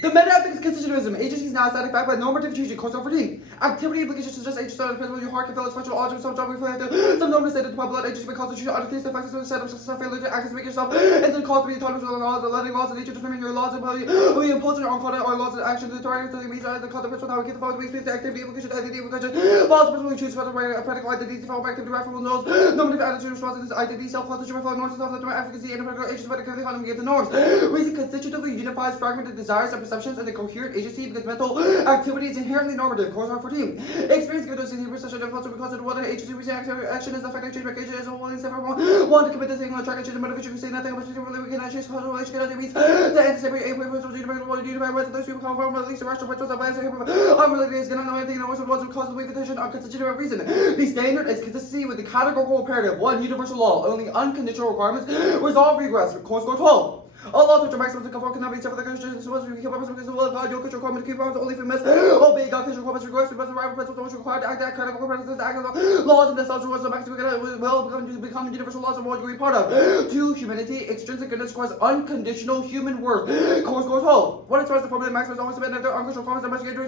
The meta-ethics constitutionalism, agency is not a static fact, but normative change in Korsgaard 14. Activity implications suggest agency started principle, your heart can feel its functional object, some job, some normative stated to blood agency by constitution, other things, the factors of the setup, success, failure to act, make yourself, and then cause to be autonomous with the laws, the letting laws of nature determine your laws and value, who you impose on your own conduct or laws of action, the target, the means, the conduct, principle, how we get the following space, the activity implication, identity implication, follows principle, you choose whether practical identities, follow activity, right from those, normative attitude, responses, identity, self-constitution, follow norms, self-efficacy, and particular agency, but the economy, get the norms. Reason constitutively unifies fragmented desires and perceptions and the coherent agency because mental activity is inherently normative. Korsgaard 14. Experience gives us the perception of culture because of whether agency action is affecting change by agent is only separate one to commit the thing on track and change the motivation to say nothing about really we cannot change causal relation cannot means the anticipate a principles unified unified words those people come from at least the rational principles of bias unrelated is gonna know anything that was of cause of belief attention on constitutive reason. The standard is consistency with the categorical imperative. One universal law. Only unconditional requirements resolve regress. Korsgaard 12. All laws which are maximum to conform cannot be separate from the constitution. So we keep up because the will of God, your control requirement to keep on only for mess. Obey God, control requirements regress, because the rival principles which required to act that critical purposes, the act of laws and the social rules of maximum will become universal laws of what we part of. 2. Humanity, extrinsic goodness requires unconditional human worth. Korsgaard 12. What expresses the formula maximum is always dependent on their unconditional requirements and investigate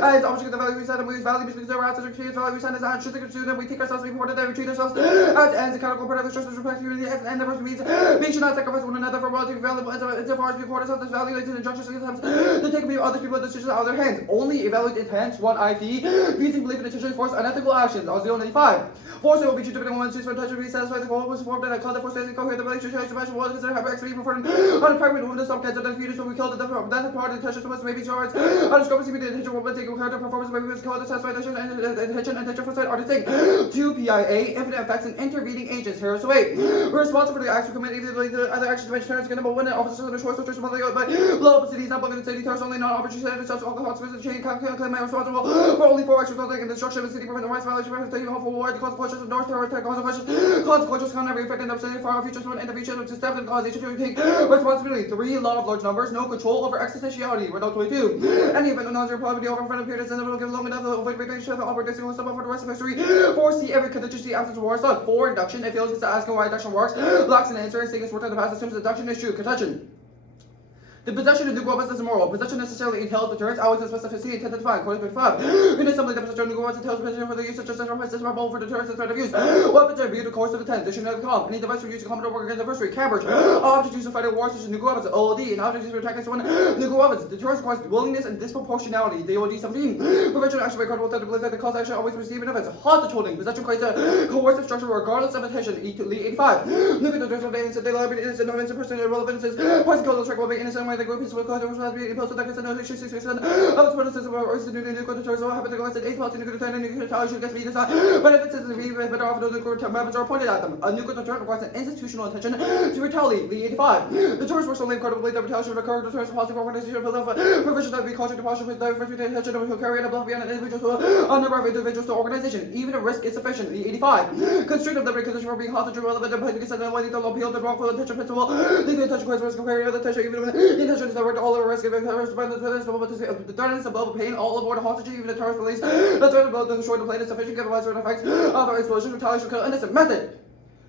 and object of the value we set and we use value because there are such experience value we set as intrinsic to them. We take ourselves to be important that we treat ourselves as ends, the categorical part of the structure respect humanity as an end of means we should not sacrifice one another for relatively valuable insofar as we record ourselves as valuated and injunctions sometimes to take other people's decisions out of their hands. Only evaluate intents, 1 IP, using belief and intention force unethical actions. Also 95. Force will be depending on one's choose for touch and be satisfied the goal was formed and a conduct force is coherent the relationship to match one consider hyper extreme preferred on a pregnant woman to some kids and the fetus will be killed at that part of the touches must maybe charged on a discrepancy between the intention will take character performance maybe was called the satisfied intention for side artistic. 2 PIA infinite effects and intervening agents. Here is the way. We're responsible for the acts we commit either the other actions which turns number 1 officers of the choice of by low cities not believing the city terms only non-opportunity centers such all the hospitals and chain claim responsible for only 4 actions resulting in destruction of the city prevent the rights violation taking home for war the consequences of north terror consequences can never affect and upsetting far future one intervention which is step and causation to take responsibility. 3 law of large numbers no control over existentiality. Redaction 22 any event of non-zero probability over in front of periods and will give long enough of a great shift of predicting will stop for the rest of history. 4 see every contingency absence of war is done. 4 induction it fails to ask why induction works lacks an answer and saying it's worked in the past assumes induction is true. Contention. The possession of nuclear weapons is immoral. Possession necessarily entails deterrence, always has specificity, intent to define. Quote 25. In assembly, the possession of nuclear weapons entails possession for the use of just central system for deterrence and threat of use. Weapons are viewed in the course of intent. This should not come. Any device for use to common or work against adversary. Cambridge. Objects used to fight in wars such as nuclear weapons. OOD. And objects used to attack someone. Nuclear weapons. Deterrence requires willingness and disproportionality. DOD 17. Prevention of action by credible threat to believe that the cause action always receive benefits. Hostage holding. Possession creates a coercive structure regardless of intention. Lee 85. Look at the difference of innocent, they liable innocent, no innocent person, irrelevant instances. Poison code, track will be innocent when the group is with cause has been imposed that no issue 6% of its purposes or is the nuclear deterrence will happen to go as an 8 policy nuclear deterrent and nuclear retaliation against me design. But if it says to be better off, no nuclear weapons are pointed at them. A nuclear deterrent requires an institutional intention to retaliate. Lee 85. The terrorists were solely incredibly that retaliation would occur. The terrorist policy for organization of provisions that be culture to posture with diverse intention who carry it above beyond an individual to a number of individuals to organization. Even a risk is sufficient. Lee 85. Constraint of liberty condition for being hostage or relevant and because the way they don't appeal the wrongful intention principle. Legal intention requires risk of carrying other intention even when the intention is direct all the risk of terrorist the threatness of blow pain all aboard a hostage even the terrorist police the threat of blow to destroy the plane is sufficient given certain effects of our explosion retaliation kill innocent method.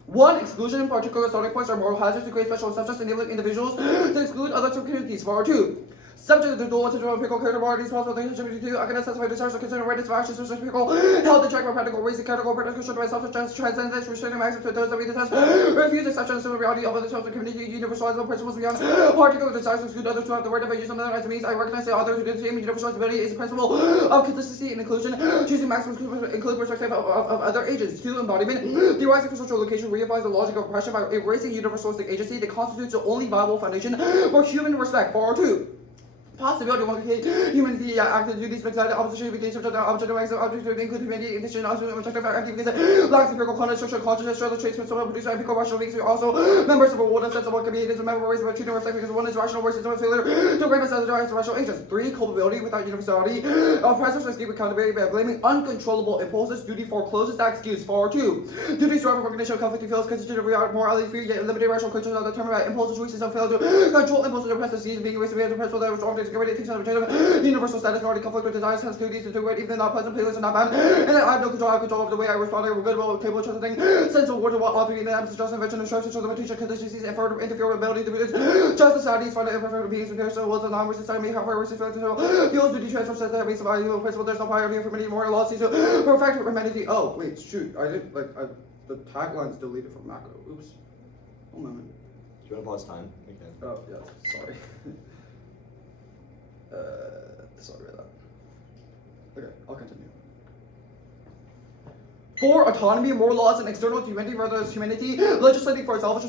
1. Exclusion in particular starting points are moral hazards to create special subjects enabling individuals to exclude other communities. For 2. Subject to the dual intentional pickle character moralities possible things contributing to I can specify desires or consider rights for actions such as pickle held to check by practical reason categorical practical by self-defense transcendence restricting access to those that we detest refuse acceptance of the reality of other social community universalizable principles beyond particular desires to exclude others throughout the word if I use something as means I recognize that others who do the same universalizability is a principle of consistency and inclusion choosing maximum include perspective of other agents. 2. Embodiment. The rising for social location reifies the logic of oppression by embracing universalistic agency that constitutes the only viable foundation for human respect. 4. Possibility one humanity active duties makes opposition between subject and object rights object include humanity intention also objective active because lacks empirical content social consciousness social traits from someone producer empirical rational beings also members of a world of sense of what can be is a member raised by treating respect because one is rational versus one failure to grant as rational agents. 3. Culpability without universality of presence escape accountability by blaming uncontrollable impulses duty forecloses that excuse. 4. 2. Duties drive organizational conflict feels constituted of morality free yet limited rational control determined by impulses choices and fail to control impulses oppressive disease being raised by the principle that was to get rid of things on the universal status, already conflict with desires, has duties to do it, even not pleasant, playlist, and not bad. And I have no control, I have control over the way I respond, I good, well, capable, trusting, sense of what all three names, just invention, instruction, the teacher, conditions, and further interfere with ability to be just societies, find imperfect beings, repair, so wills, and non society, however, resistance, feels duty, transfer, says that we survive, principle, there's no priority for many more laws, so perfect humanity. Oh, wait, shoot, I didn't, the tagline's deleted from macro. Oops. One moment. Do you want to pause time? We can. Oh, yeah, sorry. Sorry about that. Okay, I'll continue. For autonomy, moral laws, and external humanity rather than humanity, legislating for itself, which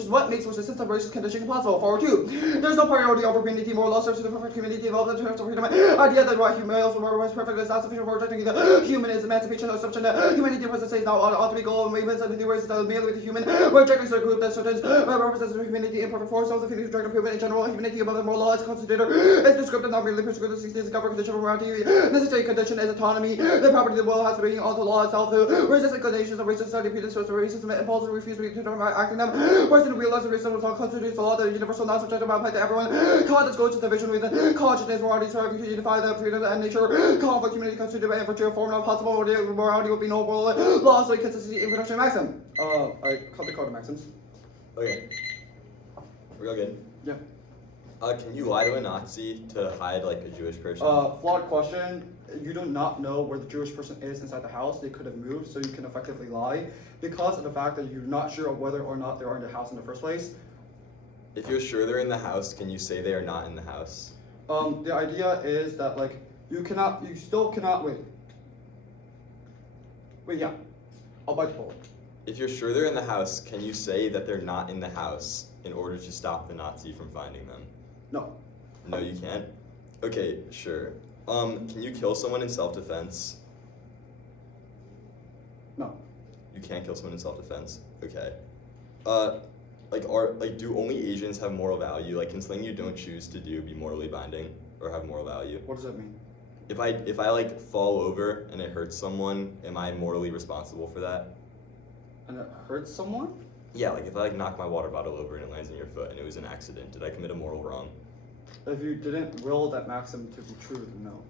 is what makes resistance of racist conditioning possible. For 2, there's no priority over humanity, moral laws serves to the perfect humanity, developed in terms of freedom. Idea that white males were perfect is not sufficient for protecting the human is emancipation, assumption that humanity present state now ought to be goal, movements and the theories that merely the human, rejecting a group that certain represents the humanity in perfect form, so the feeling of direct improvement in general, humanity above the moral law is constituted is descriptive, not merely prescriptive, is a government condition of morality. Necessary condition is autonomy, the property of the will has to be onto law itself. Resist inclinations of racist society, predisposed to racism, and impulses to refuse to be acting them. Person to realize the racism constitutes the law, the universal, non subjective, applied to everyone. Conduct goes to division within consciousness, morality, serving to unify the freedom and nature. Conflict, community constituted by virtue of form, not possible. Morality would be no moral law, so consistency in production maxim. I cut the code of maxims. Okay. We're all good. Yeah. Can you lie to a Nazi to hide like a Jewish person? Flawed question. You do not know where the Jewish person is inside the house. They could have moved, so you can effectively lie because of the fact that you're not sure of whether or not they are in the house in the first place. If you're sure they're in the house, can you say they are not in the house? The idea is that you still cannot wait. Yeah, I'll bite the bullet. If you're sure they're in the house, can you say that they're not in the house in order to stop the Nazi from finding them? No. No, you can't? Okay, sure. Can you kill someone in self-defense? No. You can't kill someone in self-defense? Okay. Do only Asians have moral value? Like, can something you don't choose to do be morally binding or have moral value? What does that mean? If I fall over and it hurts someone, am I morally responsible for that? And it hurts someone? Yeah, like if I knock my water bottle over and it lands in your foot and it was an accident, did I commit a moral wrong? If you didn't will that maxim to be true, then no.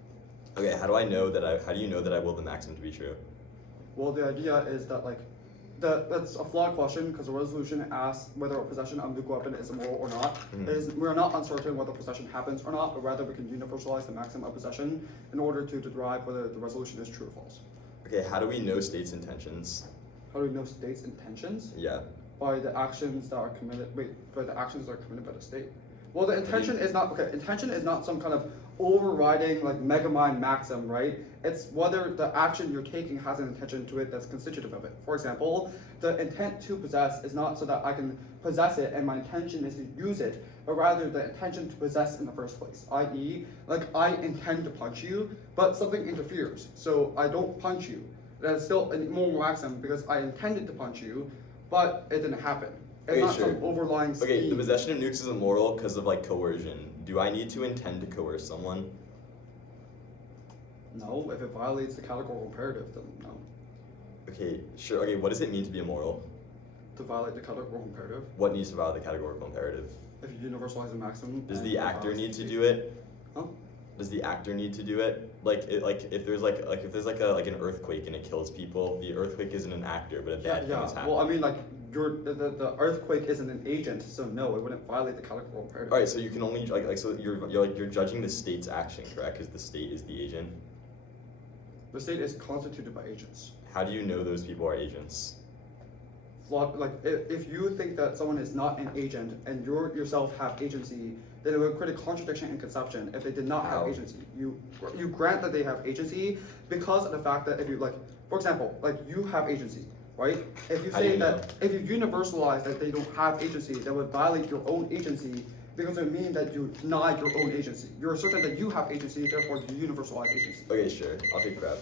Okay, how do you know that I will the maxim to be true? Well, the idea is that that's a flawed question because the resolution asks whether a possession of nuclear weapon is immoral or not. Mm-hmm. We are not uncertain whether possession happens or not, but rather we can universalize the maxim of possession in order to derive whether the resolution is true or false. Okay, how do we know states' intentions? How do we know states' intentions? Yeah. By the actions that are committed. By the actions that are committed by the state. Well, the intention is not Intention is not some kind of overriding megamind maxim, right? It's whether the action you're taking has an intention to it that's constitutive of it. For example, the intent to possess is not so that I can possess it and my intention is to use it, but rather the intention to possess in the first place. I.e., I intend to punch you, but something interferes, so I don't punch you. That's still a moral maxim because I intended to punch you, but it didn't happen. It's not some overlying scheme. Okay, the possession of nukes is immoral because of coercion. Do I need to intend to coerce someone? No, if it violates the categorical imperative, then no. Okay, sure. Okay, what does it mean to be immoral? To violate the categorical imperative. What needs to violate the categorical imperative? If you universalize a maxim. Does the actor need to do it? Huh? Does the actor need to do it? If there's an earthquake and it kills people, the earthquake isn't an actor, but a bad thing is happening. Well, I mean, the earthquake isn't an agent, so no, it wouldn't violate the categorical imperative. All right, so you can only so you're judging the state's action, correct? Because the state is the agent. The state is constituted by agents. How do you know those people are agents? If you think that someone is not an agent and you yourself have agency, then it would create a contradiction in conception if they did not have agency. You grant that they have agency because of the fact that if you for example, you have agency, right? If you say that if you universalize that they don't have agency, that would violate your own agency because it would mean that you deny your own agency. You're certain that you have agency, therefore you universalize agency. Okay, sure. I'll take crap.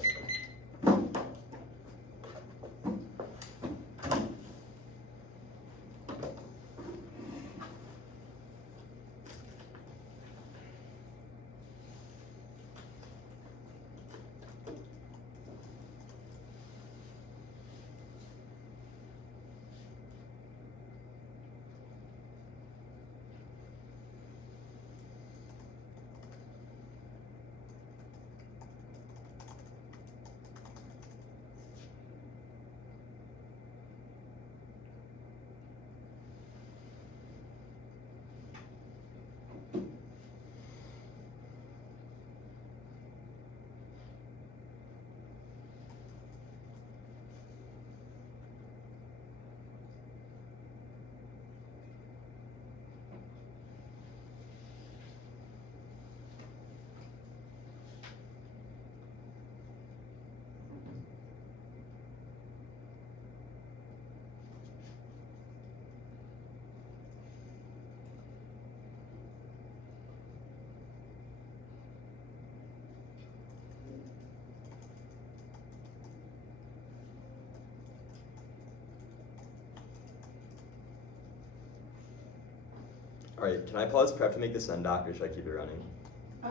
Alright, can I pause prep to make the send doc or should I keep it running?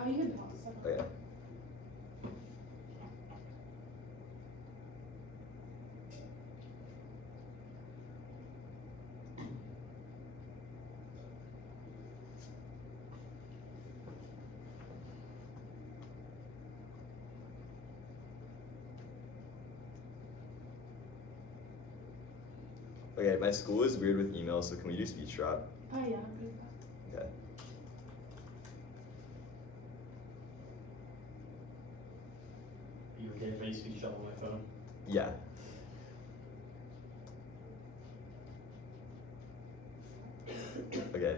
You can pause. Okay. Okay, my school is weird with emails, so can we do speech drop? Oh yeah. Okay. You okay if I speech up on my phone? Yeah. Okay.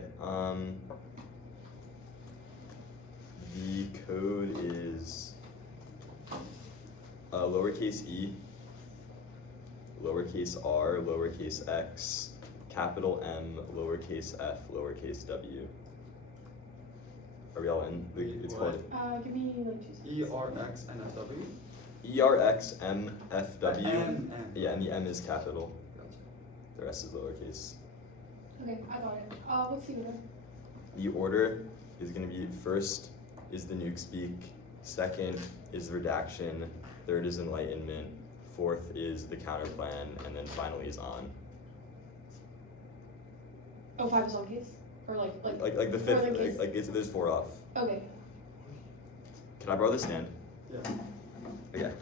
The code is lowercase e, lowercase r, lowercase x, capital M, lowercase f, lowercase w. Are we all in? It's called Give me like 2 seconds. ERXNFW. ERXMFW. M. Yeah, and the M is capital. Gotcha. The rest is lowercase. Okay, I got it. What's the order? The order is going to be first is the nuke speak, second is redaction, third is enlightenment, fourth is the counterplan, and then finally is on. Oh, 5 is on case? Or like Like the for fifth, the case? there's 4 off. Okay. Can I borrow the stand? Yeah. Okay.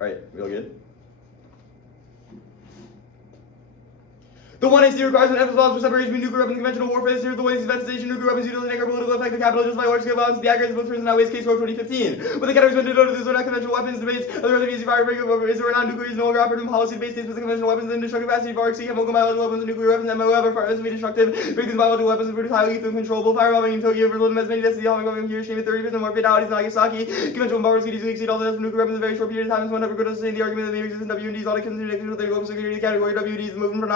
Alright, we all good? The 1AC requires an emphasis for separation between nuclear weapons and conventional warfare. This year, the 1AC investigation nuclear weapons utilizing negative political effect the capital just by large scale violence. The aggregates of both prisons now waste case code 2015. But the categories went to these are not conventional weapons debates. Other easy fire regular is or non-nuclear is no longer operative policy based states with conventional weapons and destructive capacity for RC, chemical biological weapons and nuclear weapons and however far as to be destructive. Break these biological weapons and produce highly lethal and controllable fire bombing in Tokyo for as many deaths as the bombing Hiroshima 30% more fatalities than Nagasaki. Conventional bombers can easily exceed all the deaths from nuclear weapons in a very short period of time. As one never could sustain the argument that may exist in WMDs. All the considered of their global security category WMDs moving from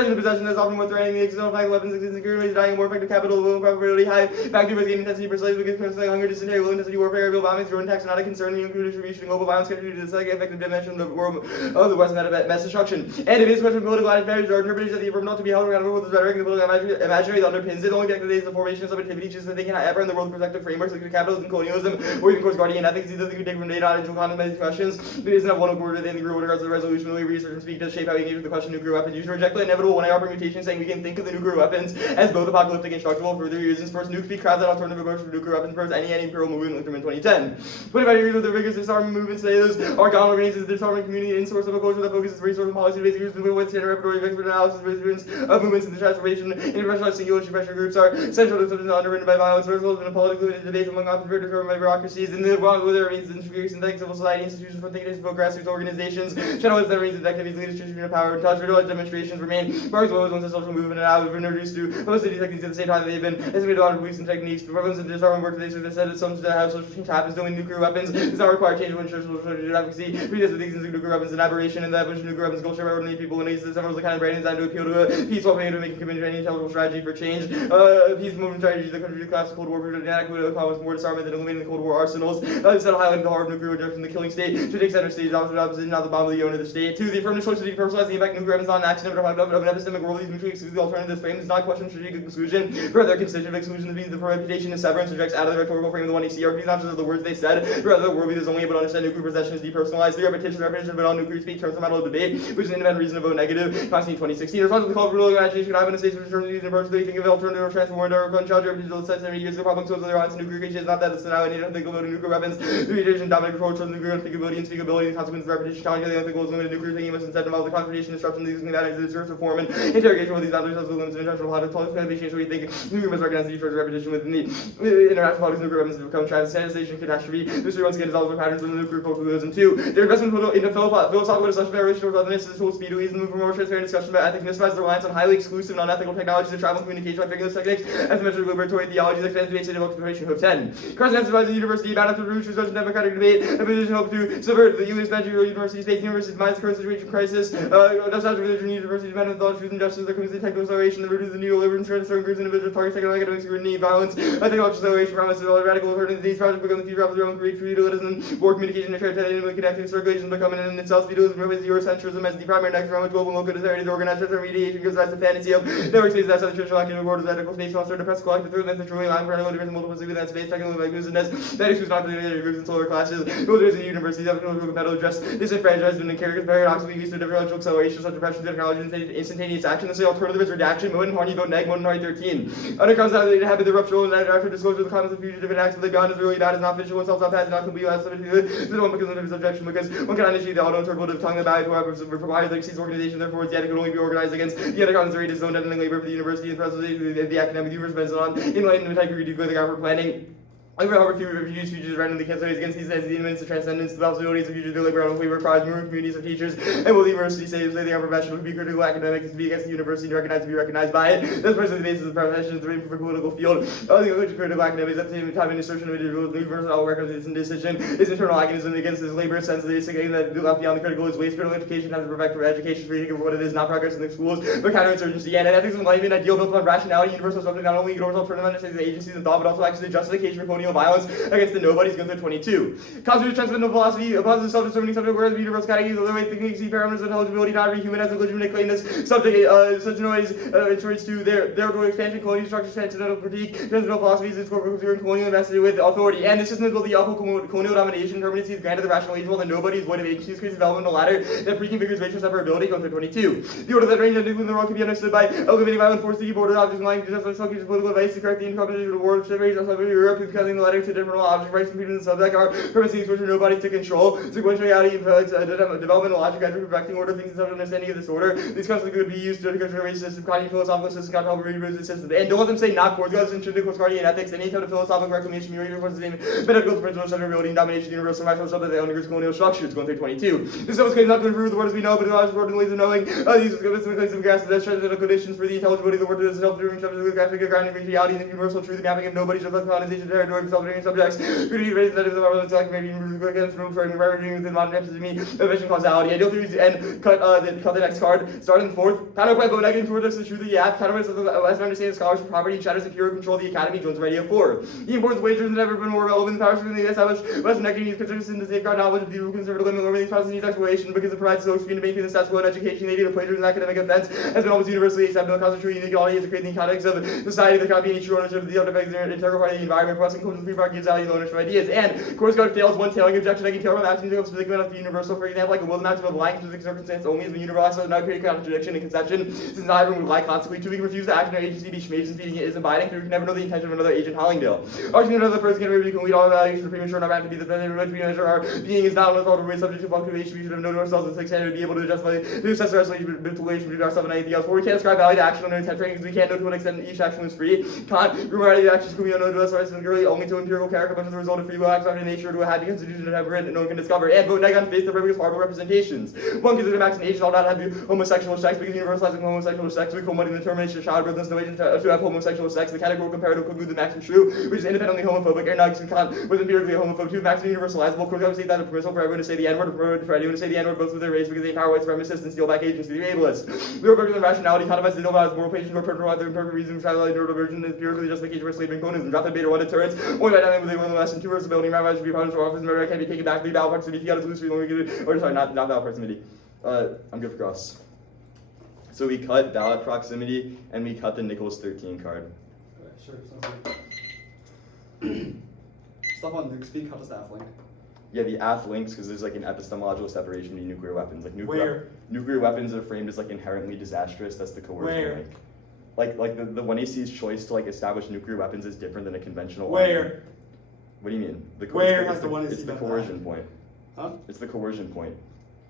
possession is often more threatening the existence of weapons exists in security dying more effective capital low probability high factory risk intensity precise with hunger dysentery low intensity warfare aerial bombings drone attacks are not a concern the included distribution global violence contributed to the second effective dimension of the world of the West mass destruction and if it's question of political barriers are interpreted that the affirm not to be held accountable with the rhetoric and the political imaginary that underpins it only objective is the formation of subjectivity just that they cannot ever in the world perspective frameworks like capitalism colonialism or even Korsgaardian ethics either they could take from data on into contemplated questions but it isn't one word within the group with regards to the resolution of the way research and speak does shape how we engage with the question of nuclear weapons you should reject the inevitable 1 hour permutation saying we can think of the nuclear weapons as both apocalyptic and structural for their reasons. First, nuke speak crowds that alternative approach to nuclear weapons first any anti-imperial movement with them in 2010. 25 years of the rigorous disarmament movement today, those are gone organizes the disarmament community and source of a culture that focuses resource and policy based use with standard repertory of expert analysis of movements in the transformation and professional singular pressure groups are central to substance underwritten by violence, results in a political debate among opposites determined by bureaucracies and the wrong with their means in synthetic civil society institutions from thinking to grassroots organizations. Channel is that means that activities leadership of power and touch real demonstrations remain. Marks always once a social movement and now we've been introduced to most of these techniques at the same time that they've been estimated a lot of recent techniques. The weapons of disarmament work today, so they said that some that have social change happens doing nuclear weapons does not require change when social advocacy. Readers with these nuclear weapons an aberration and that which nuclear weapons culture by ordinary people and these several the kind of brain designed to appeal to a peaceful plan to make a commitment to any intellectual strategy for change. Peace movement strategy the country collapse the Cold War for inadequate accomplish more disarmament than eliminating the Cold War arsenals. Instead of highlighting the horror of nuclear rejection, the killing state should take center stage opposite not the bomb of the owner of the state. 2. The affirmative choice to depersonalize the impact of nuclear weapons on an accident of an epistemic world. These mutually exclusive alternatives frame does not question strategic exclusion. Further, constitutive exclusion means the reputation is severance rejects out of the rhetorical frame of the 1AC argues not just of the words they said, rather the world is only able to understand nuclear possession is depersonalized. The repetition but on nuclear speak turns from out of debate, which is an independent reason to vote negative. Constantine 2016. Response to the call for political agitation could happen in states which terms of using approach they think of alternative or transformed or gun child digital 70 years the problem solves their odds nuclear creation is not that it's now an unthinkable nuclear weapons. The radiation dominant control towards nuclear unthinkability and speakability and consequences of repetition challenging the unthinkable is limited nuclear thinking must instead involve the confrontation disruption of these matters of the reform and interrogation with these boundaries as the limits of international politics so we think nuclear must recognize the first repetition within the international politics nuclear weapons have become transcendentization catastrophe. This once again is also patterns of the nuclear culturalism. 2. Their investment in a philosophical discussion about relational otherness is full speed leads the move for more transparent discussion about ethics mystifies the reliance on highly exclusive and unethical technologies to travel and communication by figuring those techniques as a measure of liberatory theology that expands debates into occupation of 10. Carson emphasizes the university about the roots of democratic debate and position hope to subvert the U.S. University State University's minds the current situation crisis. Does not religion universities depend on the law, truth, and justice, there comes the technical acceleration, the root of the neoliberal trend, certain groups, individual targets, economic, academic scrutiny, violence, technological acceleration, promises, radical alternatives, these projects become the future of their own create feudalism, war communication, and shared connecting circulation becoming in itself, feudalism, Eurocentrism as the primary next round, global local disparities, organized intermediation gives rise to fantasy of network space that's the traditional academic world, ethical space, foster, depressed, collective, third method, truly, line, parental, different multiplicity within that space, technically, like gooseness, that excludes not the groups and solar classes, builders and universities, competitive address, disenfranchised and characters, paradoxically used to differential acceleration, such depression, technology, and instantaneous action. The alternative is redaction, Moden, Harney, vote neg, Moden, Harney 13. Under comes out the habit, the rupture, and after disclosure of the comments of future different acts, but the gun is really bad, is not official, oneself not passed, not complete, last one because of his objection, because one cannot initiate the auto-interpretive tongue about whoever requires like cease organization, therefore its yet it can only be organized against the other commons rate is own deadening labor for the university and president the academic universe depends on enlightened integrity to go the government planning. However, few refugees, futures randomly cancelled against these ends, the immense transcendence, the possibilities of future labor on labor requires more communities of teachers, and will the university say they are professional to be critical academics to be against the university to recognize to be recognized by it. That's personally the basis of the profession is the for political field. I think critical academics at the same time an assertion of individual universal recognition and decision is internal agonism against this labor sense that is saying that left beyond the critical is waste. Critical education has to perfect for education reading of what it is, not progress in the schools, but counterinsurgency. And ethics and enlightenment ideal built on rationality, universal subject not only ignores alternative understandings of agencies and thought, but also actually justification for colonial violence against the nobodies. Gunther 22. Cosmic transcendental philosophy, a positive self-determining subject, whereas the universal categories of the way thinking, see parameters of intelligibility, not every human has a legitimate claimness. Subject, such noise, insurance to their expansion, colonial structure, transcendental critique, transcendental philosophies, its core colonial invested with authority. And the system is built the upper colonial domination, permanency is granted the rational age, while the nobodies, void of agencies, creates developmental ladder that preconfigures racial separability. Gunther 22. The order that range and in the world can be understood by elevating violent force to keep order objects in line, just like political advice to correct the incompetency of the world, separation of Europe, cutting the letter to different object rights and freedom and subject are permanency which are nobodies to control, sequentiality, developmental logic, gradually perfecting order, things and such understanding of this order. These concepts could be used to consider race system, cognitive philosophical system, cognitive reproducive system. And don't let them say not Korsgaard, intrinsic Korsgaardian ethics, any type of philosophical reclamation, mirror reports the same medical principles, centrality, and domination, universal rational subject, that undergirds colonial structures. Going through 22. This is claims not to improve the world as we know, but it allows for ways of knowing. These are claims of grasp that transcendental conditions for the intelligibility of the word, self-determining subjects, the graphic grounding reality, and the universal truth, the mapping of nobody's just colonization, territory, self-determining subjects, creating races that is the marvelous like maybe against room for environment within modern episode efficient causality. Ideal theories and cut the next card. Start in fourth. Counterpoint but negative towards the truth of the app. Counterpoints of the less understanding scholarship property, shadows and pure control of the academy, Jones Radio 4. The importance of wagers has never been more relevant. The powers of the established Western academy is considered to safeguard knowledge of the conservative limit over these processes needs exploration because it provides so screen to maintain the status quo in education. The idea of plagiarism and academic offense has been almost universally accepted. The constitutional inequality is creating the context of society that cannot be any true ownership of the other integral part of the environment. Pressing comes with free market gives value to ownership of ideas. And Korsgaard fails one tailing objection. I can tell from maximum becomes specific enough to universal. For example, like a will maximum of like specific circumstance only is the universal not creating contradiction in conception. Since not everyone would like consequently, two we can refuse the action or agency be schmaged and speeding it is abiding. Three we can never know the intention of another agent Hollingdale. Arguing another person can really complete all the values of the premature not meant to be the which we measure our being is not all the subject to fluctuation. We should have known ourselves in 600 to be able to justify the assess our isolation between ourselves and anything else. For we can't ascribe value to action under intent training because we can't know to what extent each action was free. Can't remember the actions could be unknown to us, rights and only to empirical character, but as a result of free will acts after nature to a happy constitution and have written no one can discover. And vote neg on face the biggest horrible representations. One considered max and age all not have homosexual sex because universalizing homosexual sex we promoting the termination of childbirth no agent to have homosexual sex. The categorical comparative conclude the maxim true, which is independently homophobic. Aeronautics and con was empirically homophobic. Two maxim universalizable. Korsgaard say that it's permissible for everyone to say the N-word, for anyone to say the N-word both with their race because they empower white supremacists and steal back agency. The ableists. We refer to the rationality codifies the about moral patience or perpetual other imperfect reasons, triviality, neurodiversion, is empirically justification for slavery and clonism. Drop the beta 1 deterrence. Only by dealing with a less than 2 words ability, rabbi should be punished for office murder, can be taken back, leave battle proximity, fiat is loose, or sorry, not battle proximity. I'm good for cross. So we cut ballot proximity and we cut the Nichols 13 card. Okay, sure, sounds good. Stuff on nuke speak, how does that link? Yeah, the AF links because there's like an epistemological separation between nuclear weapons. Like nuclear weapons are framed as like inherently disastrous. That's the coercion link. Like the 1AC's choice to like establish nuclear weapons is different than a conventional. Where? What do you mean? Where has the 1AC It's the done coercion that? point. Huh? It's the coercion point.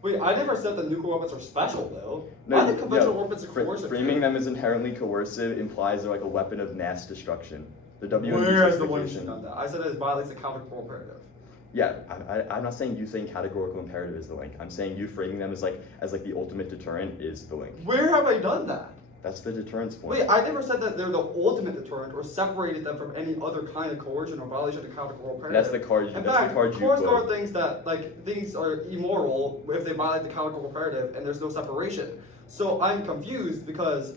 Wait, I never said that nuclear weapons are special though. No, I think conventional weapons are coercive. Framing them as inherently coercive implies they're like a weapon of mass destruction. The WMD Where has the 1AC justification- done that? I said it violates the categorical imperative. Yeah, I'm not saying you saying categorical imperative is the link. I'm saying you framing them as like the ultimate deterrent is the link. Where have I done that? That's the deterrence point. Wait, I never said that they're the ultimate deterrent or separated them from any other kind of coercion or violation of the categorical imperative. That's the card. In That's fact, the card you Korsgaard quote. thinks that like things are immoral if they violate the categorical imperative and there's no separation. So I'm confused because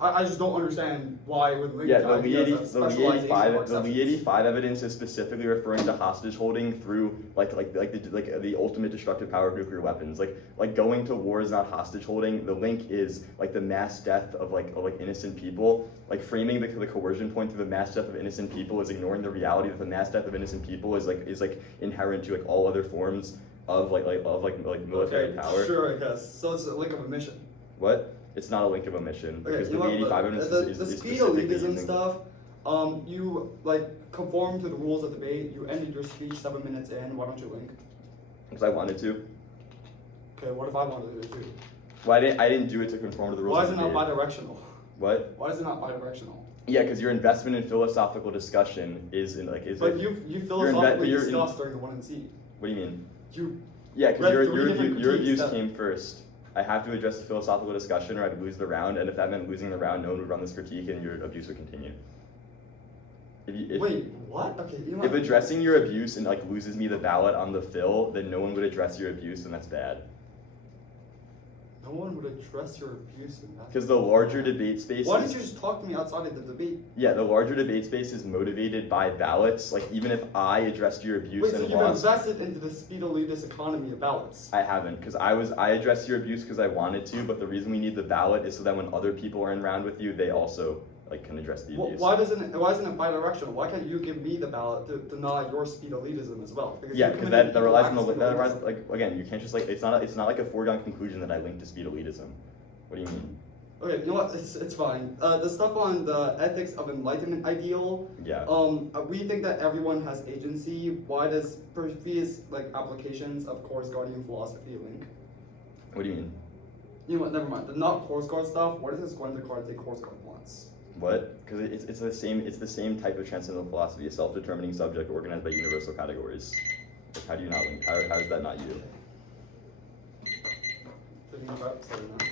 I just don't understand why it would link Yeah, to the ideas Lee of 80, specialization or the exceptions. Lee 85 evidence is specifically referring to hostage holding through the ultimate destructive power of nuclear weapons. Like going to war is not hostage holding. The link is like the mass death of innocent people. Like framing the coercion point through the mass death of innocent people is ignoring the reality that the mass death of innocent people is inherent to like all other forms of military power. Sure, I guess. So it's a link of omission. What? It's not a link of omission Okay, because you the know Lee what, 85 evidence is the speed specifically elitism using. stuff, you like conform to the rules of debate, you ended your speech 7 minutes in, why don't you link? Because I wanted to. Okay, what if I wanted to do it too? Well, I didn't do it to conform to the rules. Why of is it not debate. bidirectional? What? Why is it not bidirectional? Yeah, because your investment in philosophical discussion is in like is. But like, you philosophically you're in- discussed during the 1 and C. What do you mean? You Yeah, because read your three different your critiques views that- came first. I have to address the philosophical discussion, or I'd lose the round. And if that meant losing the round, no one would run this critique, and your abuse would continue. wait, what? Okay, you know If what? addressing your abuse and like loses me the ballot on the fill, then no one would address your abuse, and that's bad. No one would address your abuse in that. Because the larger debate space. Why didn't you just talk to me outside of the debate? Yeah, the larger debate space is motivated by ballots. Like even if I addressed your abuse Wait, so and you've lost, invested into the speed elitist economy of ballots. I haven't, because I addressed your abuse because I wanted to. But the reason we need the ballot is so that when other people are in round with you, they also like can address the abuse. Why isn't it bidirectional? Why can't you give me the ballot to deny your speed elitism as well? Yeah, you because committed that relies on equal the acts of that relies, elitism. like again, you can't just like it's not like a foregone conclusion that I link to speed elitism. What do you mean? Okay, you know what? It's fine. The stuff on the ethics of enlightenment ideal. Yeah. We think that everyone has agency. Why does previous like applications of Korsgaardian philosophy link? What do you mean? You know what? Never mind. The not Korsgaard stuff. What does this Gwenda card say Korsgaard wants? What? Because it's the same type of transcendental philosophy, a self-determining subject organized by universal categories. Like, how do you not link? How is that not you? Thinking about saying that.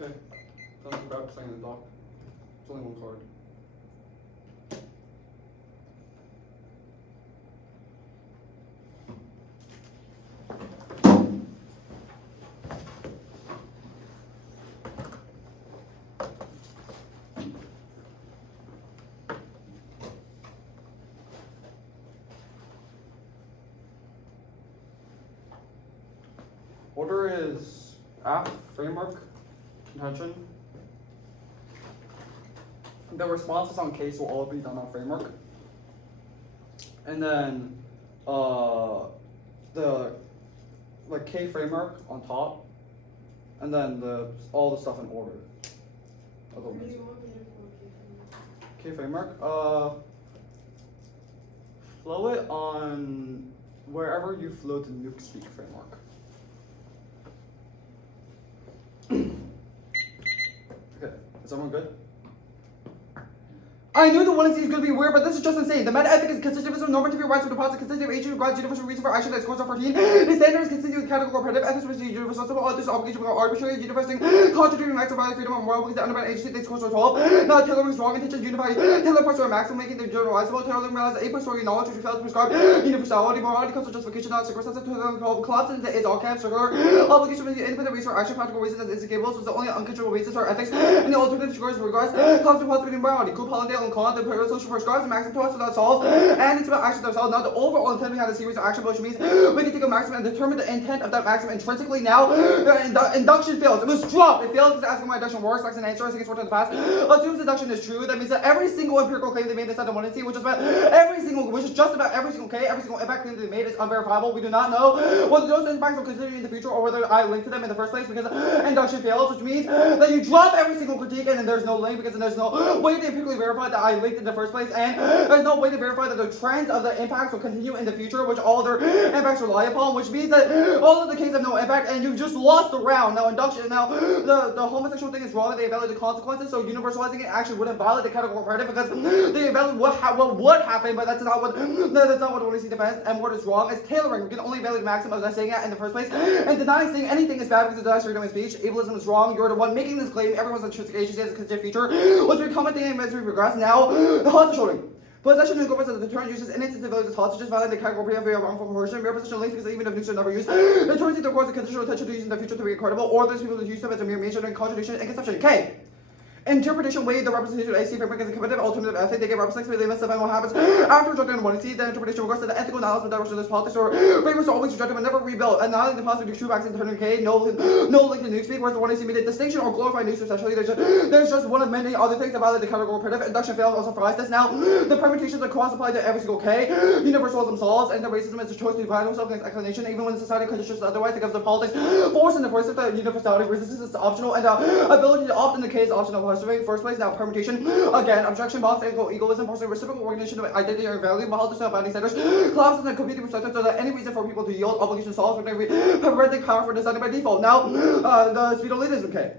Okay. Don't grab something in the dock. There's only one card. Order is app, framework, contention. The responses on case will all be done on framework. And then the like K framework on top. And then all the stuff in order. Where do you want me to go? K framework. Flow it on wherever you flow the nuke speak framework. Okay, is everyone good? I knew the one is going to be weird, but this is just insane. The meta ethic is consistent with normative rights for deposit, consistent with agent regards universal reason for action that's Korsgaard 14. The standard is consistent with categorical imperative ethics, which is universal civil others obligation without arbitrary, universal contradicting rights of value, freedom, and moral beliefs that undermine agency that's Korsgaard 12. Now, tailoring strong intentions unify tailor parts to a maximum, making them generalizable. Tailoring realizes a posteriori knowledge which fails to prescribe universality, morality, comes to justification, not circumstances. Tailoring 12 collapses into is all camp circular obligation with the independent reason for action, practical reason as instigable, so it's the only uncontrollable basis for ethics, and the alternative regards comes to positive morality. Cool, Pollandale, and Con, the social prescribes the maximum to us without solve, and it's about action themselves, not the overall intent behind the series of action, which means we can take a maximum and determine the intent of that maximum intrinsically. Now, the induction fails. It was dropped. It fails because asking why induction works, like an answer, I think it's worked in the past. Assumes induction is true. That means that every single empirical claim they made inside the 1C, which is just about every single K, every single impact claim they made is unverifiable. We do not know whether those impacts will continue in the future or whether I linked to them in the first place because induction fails, which means that you drop every single critique and then there's no link because then there's no way to empirically verify that I linked in the first place, and there's no way to verify that the trends of the impacts will continue in the future, which all their impacts rely upon, which means that all of the cases have no impact and you've just lost the round. Now the homosexual thing is wrong that they evaluate the consequences, so universalizing it actually wouldn't violate the categorical imperative because they evaluate what would happen, but that's not what we see defense, and what is wrong is tailoring. We can only evaluate the maximum as I saying it in the first place, and denying saying anything is bad because it denies freedom of speech. Ableism is wrong. You're the one making this claim. Everyone's intrinsic agency has a constituent feature, which we comment as we progress. Now, the hostage holding. Possession and government as a deterrent uses in instances of as hostages violating the category of wrongful coercion. Mere possession links because even if nukes are never used, the deterrence either causes conditional attention to use in the future to be incredible, or there's people who use them as a mere means of contradiction and conception. K. Interpretation way the representation of AC framework is a competitive alternative ethic. They get representation with limits of what happens after rejecting one. See, the interpretation regards to the ethical analysis of direction of this politics or frameworks are always rejected but never rebuilt. And not the possibility of true vaccine turning K, no link to newspeak, whereas the one AC made a distinction or glorified news essentially. There's just one of many other things that violate the categorical imperative. Induction fails also fries this. Now, the permutations are cross applied to every single K. Universalism solves, and the racism is a choice to divide himself against explanation, even when the society conditions otherwise. It comes to politics, force in the first, the universality resistance is optional, and the ability to opt in the K is optional. First place. Now, permutation, again, objection box, egoism, forcing reciprocal organization of identity or value, politics, bounding centers, clauses, and competing perspectives, so that any reason for people to yield obligation solves with every parenting power for deciding by default. Now, the speedoletism, okay.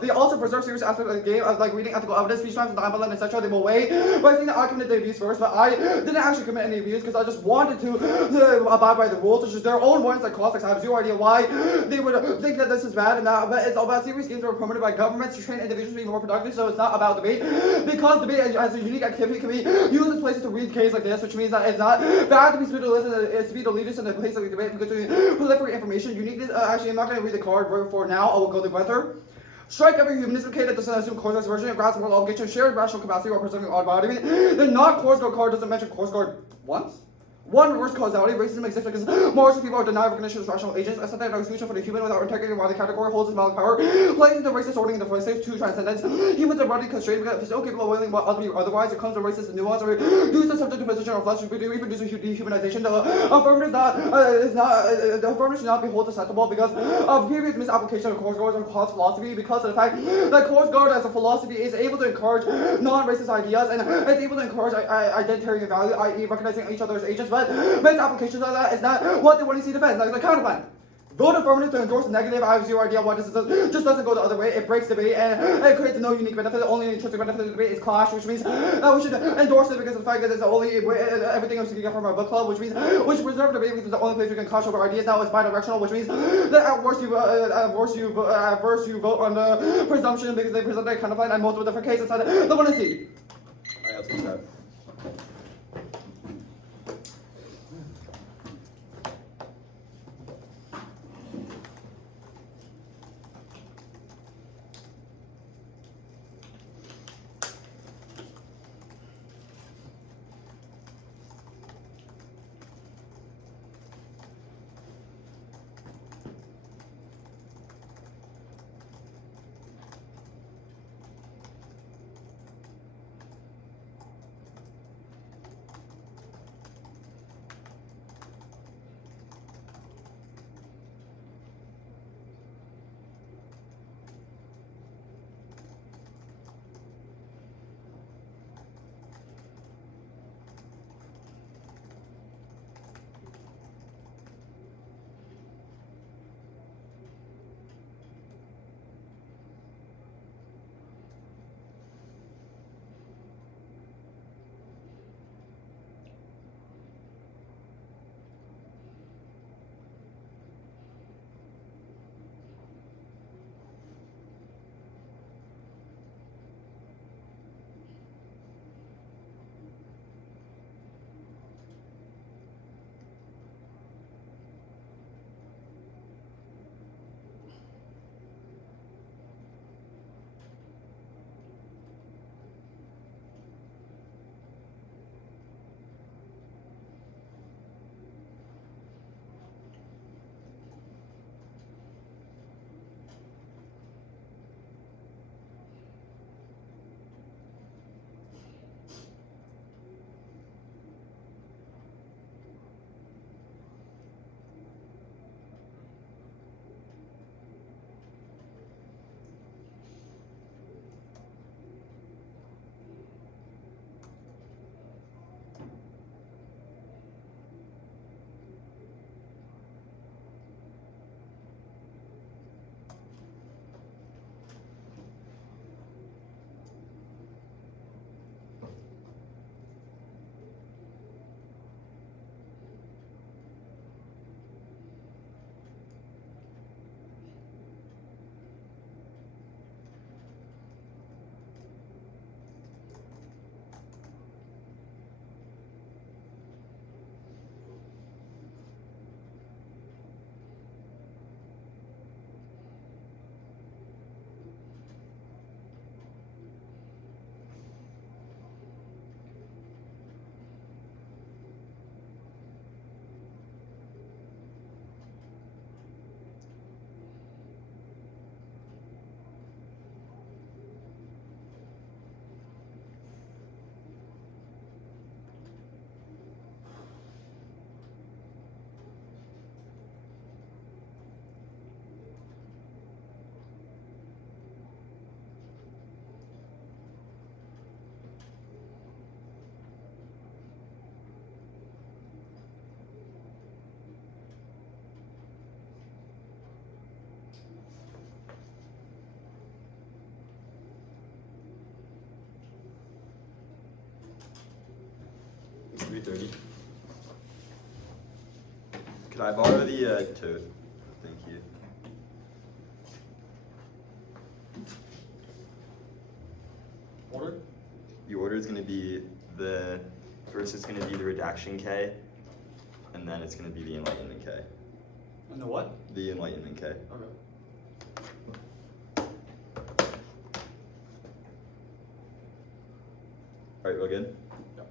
They also preserve serious aspects of the game, like reading ethical evidence, speech times, nonviolent, etc. They will weigh. But I think that I committed the abuse first, but I didn't actually commit any abuse because I just wanted to abide by the rules, which is their own ones. Like Catholics, I have zero idea why they would think that this is bad, and that, but it's all about serious games that were promoted by governments to train individuals to be more productive. So it's not about debate, because debate as a unique activity can be used as places to read cases like this, which means that it's not bad to be speedoletist in a place like debate because we proliferate information. Uniqueness. Actually, I'm not going to read the card for now. I will go to Weather. Strike every humanism K that doesn't assume Korsgaard's version of grasp moral obligation, shared rational capacity, or preserving odd body. The not Korsgaard card doesn't mention Korsgaard once. One, reverse causality. Racism exists because most people are denied recognition as rational agents. A synthetic exclusion for the human without integrity while the category holds its moral power. Plays into racist ordering in the first place. 2, transcendence. Humans are bodily constrained because it's incapable of willing what other people otherwise. It comes to racist nuance or reduces subject to position or flesh, reproducing dehumanization. The affirmative the affirmative should not be held acceptable because of previous misapplication of Korsgaard and Kant's philosophy, because of the fact that Korsgaard as a philosophy is able to encourage non-racist ideas and is able to encourage identitarian value, i.e. recognizing each other as agents. But best applications of that is not what they want to see defense. Like the counterplan. vote affirmative to endorse the negative. I have zero idea why this just doesn't go the other way. It breaks debate and it creates no unique benefit. The only intrinsic benefit of the debate is clash, which means that we should endorse it because of the fact that it's the only way everything else we can get from our book club, which means we should preserve debate because it's the only place we can clash over ideas. Now it's bidirectional, which means that at worst you vote on the presumption because they present a kind of line and multiple different cases. The one is C. I'll take that. It's 3:30. Could I borrow the tote? Thank you. Order? The order is going to be first it's going to be the Redaction K, and then it's going to be the Enlightenment K. And the what? The Enlightenment K. Okay. Alright, real good? Yeah.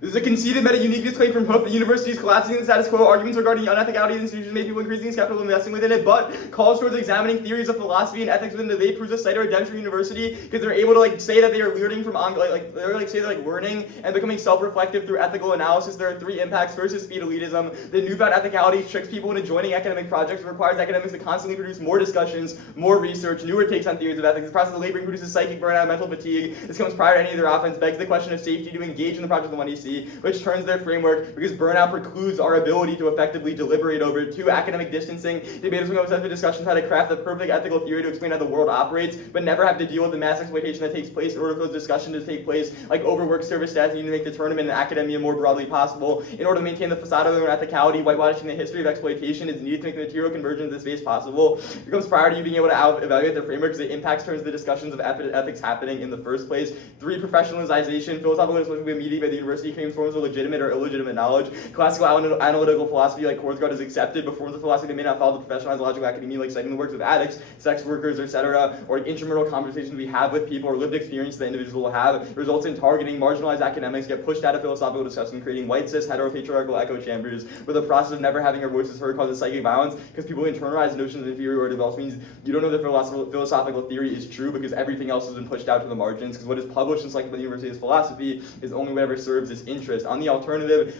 This is a conceited meta-uniqueness claim from Hoof that universities collapsing the status quo, arguments regarding the unethicality of institutions made people increasingly skeptical investing within it, but calls towards examining theories of philosophy and ethics within the debate proves a site of Redemption University because they're able to say that they are learning from they're learning and becoming self-reflective through ethical analysis. There are three impacts. First is speed elitism. The newfound ethicality tricks people into joining academic projects. It requires academics to constantly produce more discussions, more research, newer takes on theories of ethics. The process of laboring produces psychic burnout, mental fatigue. This comes prior to any of their offense, begs the question of safety to engage in the project of the 1DC. AC, which turns their framework because burnout precludes our ability to effectively deliberate over. 2, academic distancing. Debaters will have discussions how to craft the perfect ethical theory to explain how the world operates, but never have to deal with the mass exploitation that takes place in order for those discussions to take place, like overwork service stats needing to make the tournament and academia more broadly possible. In order to maintain the facade of their own ethicality, whitewashing the history of exploitation is needed to make the material conversion of this space possible. It becomes prior to you being able to evaluate their framework because it impacts turns the discussions of ethics happening in the first place. 3, professionalization. Philosophical is supposed to be a meeting by the university claims forms of legitimate or illegitimate knowledge. Classical analytical philosophy like Korsgaard is accepted, but forms of philosophy that may not follow the professionalized logical academia, like citing the works of addicts, sex workers, etc., or like intramural conversations we have with people or lived experience the individual will have, results in targeting marginalized academics, get pushed out of philosophical discussion, creating white cis heteropatriarchal echo chambers, where the process of never having our voices heard causes psychic violence because people internalize notions of inferiority, but also means you don't know that philosophical theory is true because everything else has been pushed out to the margins, because what is published in Cyclopedia University's philosophy is only whatever serves its interest. On the alternative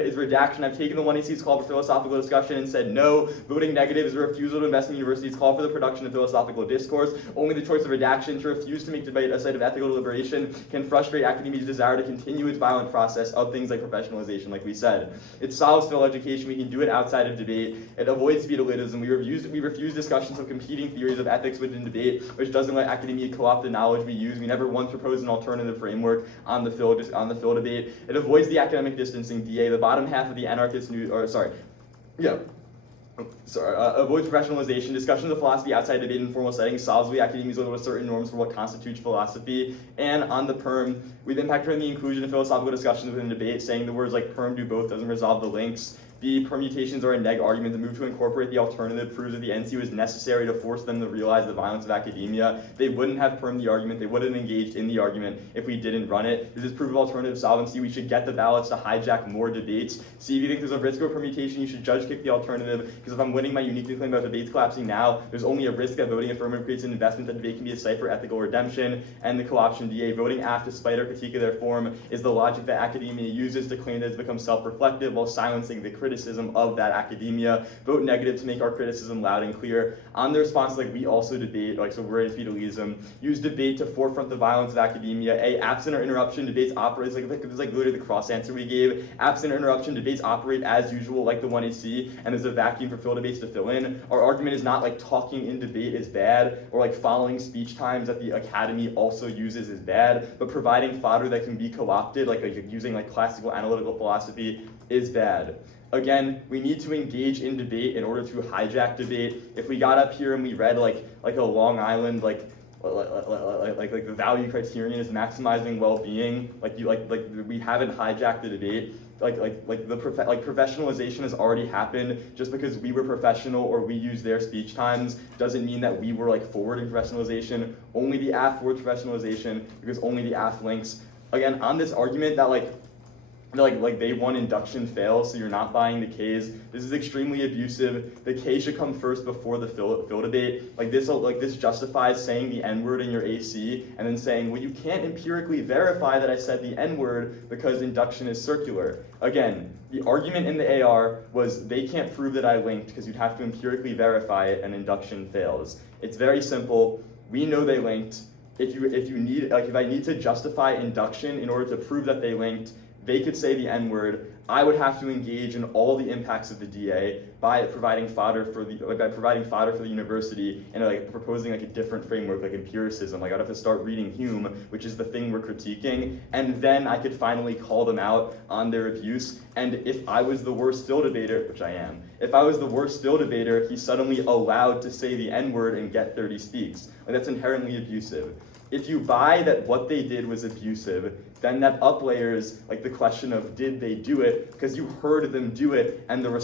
is redaction. I've taken the 1AC's call for philosophical discussion and said no. Voting negative is a refusal to invest in universities' call for the production of philosophical discourse. Only the choice of redaction, to refuse to make debate a site of ethical deliberation, can frustrate academia's desire to continue its violent process of things like professionalization, like we said. It solves phil education. We can do it outside of debate. It avoids feudalism. We refuse discussions of competing theories of ethics within debate, which doesn't let academia co-opt the knowledge we use. We never once proposed an alternative framework on the phil debate. It avoids the academic distancing DA. The bottom half of the anarchist avoids professionalization. Discussions of philosophy outside debate in formal settings solves the academia's with certain norms for what constitutes philosophy. And on the perm, we've impacted the inclusion of philosophical discussions within debate, saying the words like perm do both doesn't resolve the links. B, permutations are a neg argument. The move to incorporate the alternative proves that the NC was necessary to force them to realize the violence of academia. They wouldn't have permed the argument. They wouldn't have engaged in the argument if we didn't run it. This is proof of alternative solvency. We should get the ballots to hijack more debates. C, if you think there's a risk of permutation, you should judge kick the alternative, because if I'm winning my uniquely claim about debates collapsing now, there's only a risk that voting affirmative creates an investment that debate can be a site for ethical redemption. And the co-option DA, voting aft despite our critique of their form, is the logic that academia uses to claim that it's become self-reflective while silencing the criticism of that academia. Vote negative to make our criticism loud and clear. On the response, like, we also debate, like, so we're in feudalism. Use debate to forefront the violence of academia. A, absent or interruption, debates operate, it's like literally the cross answer we gave. Absent or interruption, debates operate as usual, like the 1AC, and there's a vacuum for fill debates to fill in. Our argument is not like talking in debate is bad, or like following speech times that the academy also uses is bad, but providing fodder that can be co-opted, like using like classical analytical philosophy, is bad. Again, we need to engage in debate in order to hijack debate. If we got up here and we read like a Long Island like the value criterion is maximizing well-being, like we haven't hijacked the debate. Professionalization has already happened. Just because we were professional or we used their speech times doesn't mean that we were like forwarding professionalization. Only the AF forwards professionalization because only the AF links. Again, on this argument that like they won induction fails, so you're not buying the K's. This is extremely abusive. The K should come first before the fill debate. This justifies saying the N-word in your AC and then saying, well, you can't empirically verify that I said the N-word because induction is circular. Again, the argument in the AR was they can't prove that I linked because you'd have to empirically verify it and induction fails. It's very simple. We know they linked. If I need to justify induction in order to prove that they linked, they could say the N-word. I would have to engage in all the impacts of the DA by providing fodder for the university and like proposing like a different framework, like empiricism. Like I'd have to start reading Hume, which is the thing we're critiquing, and then I could finally call them out on their abuse. And if I was the worst fill debater, which I am, if I was the worst fill debater, he's suddenly allowed to say the N-word and get 30 speaks. Like that's inherently abusive. If you buy that what they did was abusive, then that uplayers like the question of did they do it, because you heard them do it, and their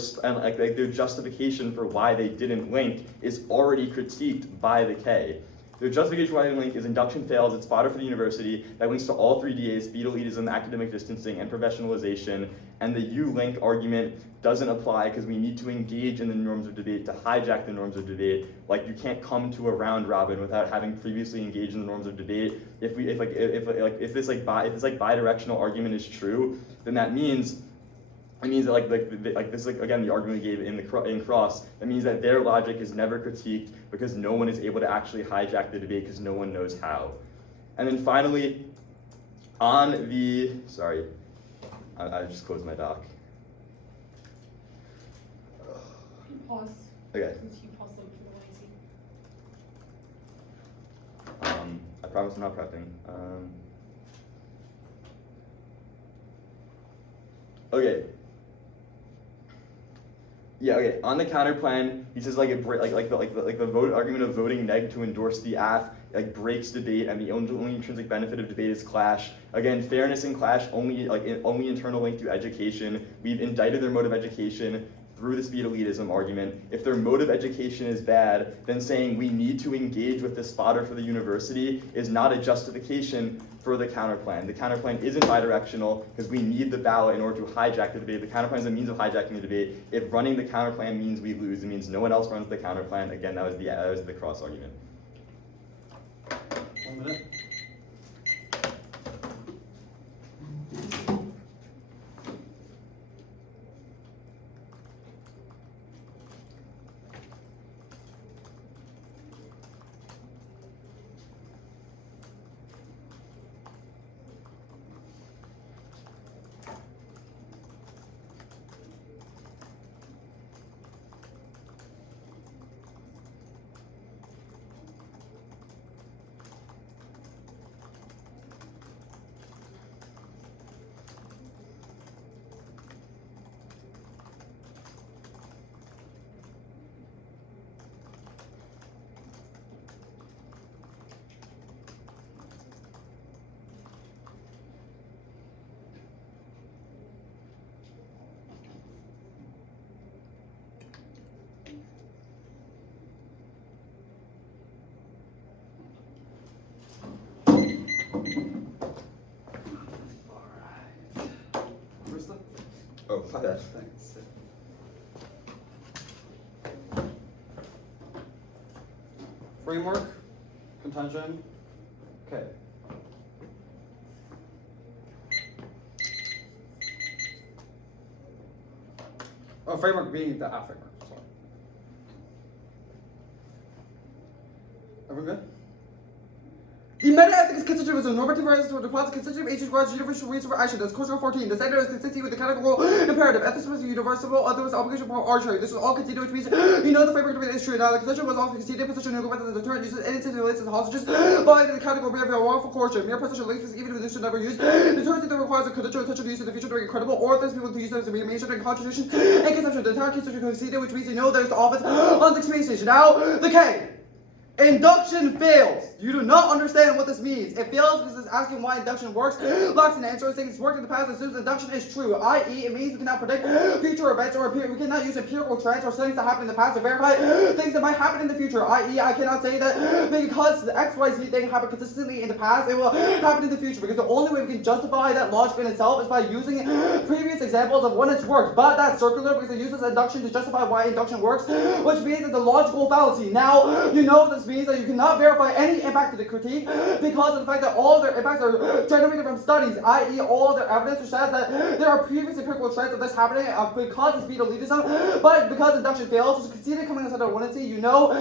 justification for why they didn't link is already critiqued by the K. Their justification for why they didn't link is induction fails, it's fodder for the university, that links to all three DAs, fetal elitism, academic distancing, and professionalization, and the you-link argument doesn't apply because we need to engage in the norms of debate to hijack the norms of debate. Like you can't come to a round robin without having previously engaged in the norms of debate. If this bidirectional argument is true, then that means that again the argument we gave in Cross, that means that their logic is never critiqued because no one is able to actually hijack the debate because no one knows how. And then finally, on the I just closed my doc. Pause. Okay. Since you paused them for the YC. I promise I'm not prepping. Okay. Yeah, okay. On the counter plan, he says like the vote argument of voting neg to endorse the AF like breaks debate, and the only intrinsic benefit of debate is clash. Again, fairness and clash only only internal link to education. We've indicted their mode of education through the speed elitism argument. If their mode of education is bad, then saying we need to engage with this fodder for the university is not a justification for the counterplan. The counterplan isn't bidirectional because we need the ballot in order to hijack the debate. The counterplan is a means of hijacking the debate. If running the counterplan means we lose, it means no one else runs the counterplan. Again, that was the cross argument. 1 minute. Oh, my bad. Thanks. Framework, contention, okay. Oh, framework being the A framework, sorry. Everyone good? The meta-ethics is constituted as a normative reference to a deposit constitutive agent regards universal reason for action. That's Korsgaard 14. The standard is consistent with the categorical imperative. Ethics is universal, otherwise obligation for arbitrary. This is all conceded, which means the framework debate is true. Now, the constitution was also conceded, position no as a deterrent uses any relates as hostages, violating the category of wrongful coercion. Mere position links even if this should never use. Deterrent that requires a conditional intention to use in the future to make it credible, or there's people to use them as a mere mention and contradictions and conception. The deterrent constitution conceded, which means there's the office on the space station. Now, the K. Induction fails. You do not understand what this means. It fails because it's asking why induction works. Lacks an answer, saying it's worked in the past, assumes induction is true. I.e., it means we cannot predict future events or we cannot use empirical trends or things that happen in the past to verify things that might happen in the future. I.e., I cannot say that because the XYZ thing happened consistently in the past, it will happen in the future. Because the only way we can justify that logic in itself is by using previous examples of when it's worked. But that's circular because it uses induction to justify why induction works, which means it's a logical fallacy. Now, you know this means that you cannot verify any impact of the critique because of the fact that all their impacts are generated from studies, i.e. all of their evidence which says that there are previous empirical trends of this happening because of speed elitism, but because induction fails, which is conceded coming inside of 1NC, you know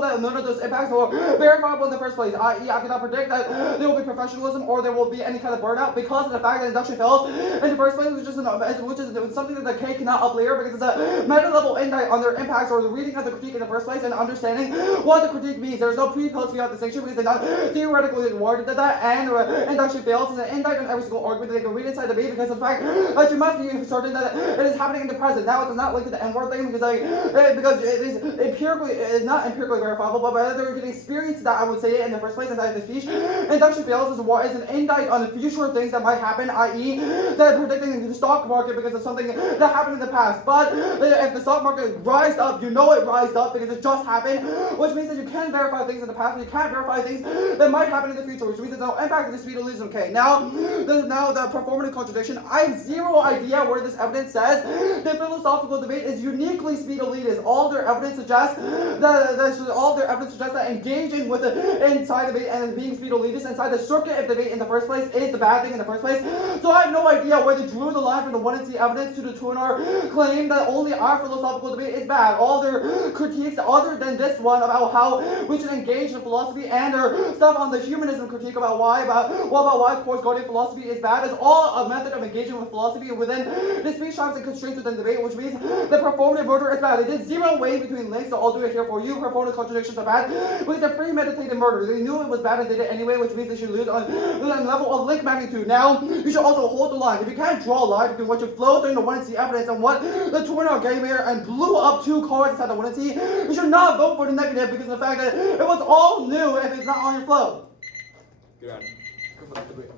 that none of those impacts are verifiable in the first place, i.e. I cannot predict that there will be professionalism or there will be any kind of burnout because of the fact that induction fails in the first place, which is something that the K cannot up later because it's a meta-level insight on their impacts or the reading of the critique in the first place and understanding what the critique means. There's no pre-post field distinction because they're not theoretically awarded that, and induction fails is an indict on every single argument that they can read inside the B because of the fact that you must be certain that it is happening in the present. Now it does not link to the N-word thing because it is not empirically verifiable, but rather you can experience that I would say it in the first place inside the speech. Induction fails is an indict on the future things that might happen, i.e. that predicting the stock market because of something that happened in the past. But if the stock market rised up, you know it rised up because it just happened, which means that you can verify things in the past, but you can't verify things that might happen in the future, which means there's no impact of the speed elitism. Okay, now the performative contradiction. I have zero idea where this evidence says that philosophical debate is uniquely speed elitist. All their evidence suggests that engaging with the inside debate and being speed elitist inside the circuit of debate in the first place is the bad thing in the first place. So I have no idea where they drew the line from the 1NC evidence to the 2NR claim that only our philosophical debate is bad. All their critiques other than this one about how we should engage in philosophy and or stuff on the humanism critique about why Korsgaardian philosophy is bad is all a method of engaging with philosophy within the speech times and constraints within debate, which means the performative murder is bad. They did zero weight between links, so I'll do it here for you. Performative contradictions are bad because they're premeditated murder. They knew it was bad and did it anyway, which means they should lose on level of link magnitude. Now, you should also hold the line. If you can't draw a line between what you flowed during the 1C evidence and what the tornado gave here and blew up 2 cars inside the 1C, you should not vote for the negative because of the fact that it was all new if it's not on your flow. Good on. Go for the debate.